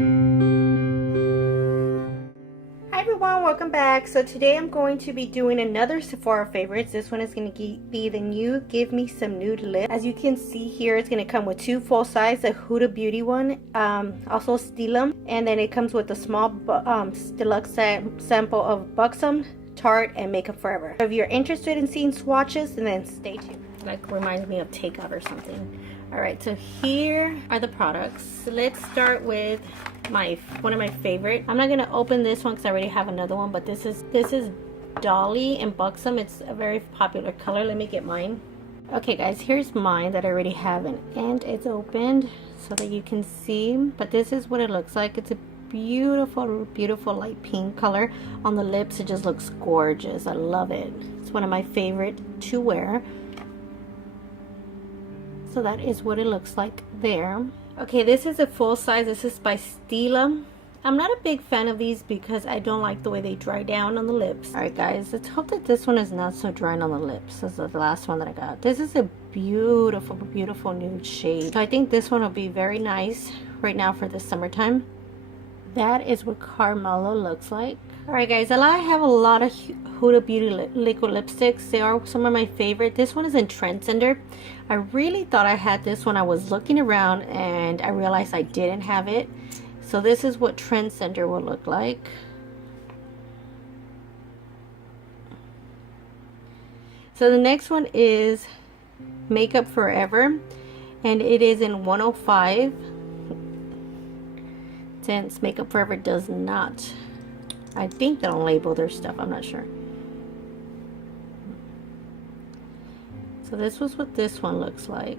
Hi everyone, welcome back. So today I'm going to be doing another Sephora favorites. This one is going to be the new Give Me Some Nude lip. As you can see here, it's going to come with two full size, a Huda Beauty one, also Stila, and then it comes with a small deluxe sample of Buxom, Tarte, and Makeup Forever. If you're interested in seeing swatches, then stay tuned. Like reminds me of Takeout or something. Alright, so here are the products. Let's start with one of my favorite. I'm not gonna open this one because I already have another one, but this is Dolly and Buxom. It's a very popular color. Let me get mine. Okay guys, here's mine that I already have, and it's opened so that you can see. But this is what it looks like. It's a beautiful, beautiful light pink color. On the lips, it just looks gorgeous. I love it. It's one of my favorite to wear. So that is what it looks like there. Okay, this is a full size. This is by Stila. I'm not a big fan of these because I don't like the way they dry down on the lips. Alright guys, let's hope that this one is not so dry on the lips as the last one that I got. This is a beautiful, beautiful nude shade. So I think this one will be very nice right now for the summertime. That is what Carmello looks like. Alright guys, I have a lot of Huda Beauty liquid lipsticks. They are some of my favorite. This one is in Trendsetter. I really thought I had this one. I was looking around and I realized I didn't have it. So this is what Trendsetter will look like. So the next one is Makeup Forever, and it is in 105. Since Makeup Forever does not, I think they don't label their stuff, I'm not sure. So this was what this one looks like.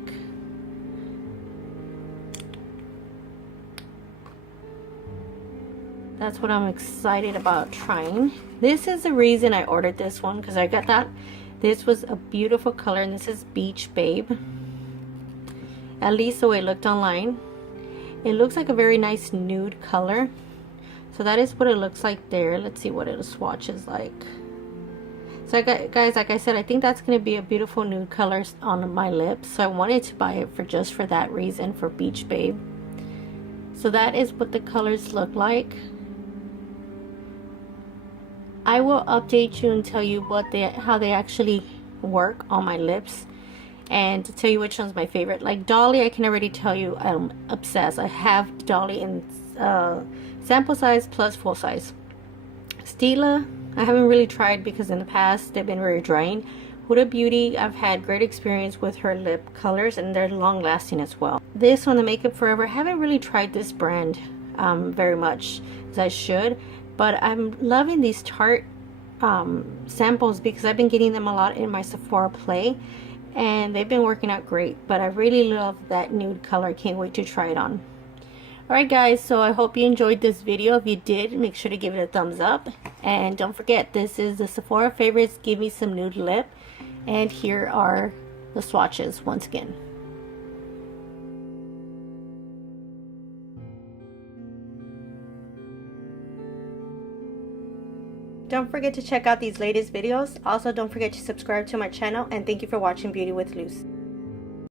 That's what I'm excited about trying. This is the reason I ordered this one, because I got that this was a beautiful color, and this is Beach Babe. At least the way it looked online. It looks like a very nice nude color. So that is what it looks like there. Let's see what a swatch is like. So guys, like I said, I think that's going to be a beautiful nude color on my lips. So I wanted to buy it just for that reason, for Beach Babe. So that is what the colors look like. I will update you and tell you how they actually work on my lips, and to tell you which one's my favorite. Like Dolly, I can already tell you I'm obsessed. I have Dolly in sample size plus full size. Stila, I haven't really tried because in the past they've been very drying. Huda Beauty, I've had great experience with her lip colors, and they're long lasting as well. This one, the Makeup Forever, I haven't really tried this brand very much as I should, but I'm loving these Tarte samples because I've been getting them a lot in my Sephora Play, and they've been working out great. But I really love that nude color. Can't wait to try it on. Alright guys, so I hope you enjoyed this video. If you did, make sure to give it a thumbs up, and don't forget, this is the Sephora Favorites Give Me Some Nude lip, and here are the swatches once again. Don't forget to check out these latest videos. Also, don't forget to subscribe to my channel, and thank you for watching Beauty with Luz.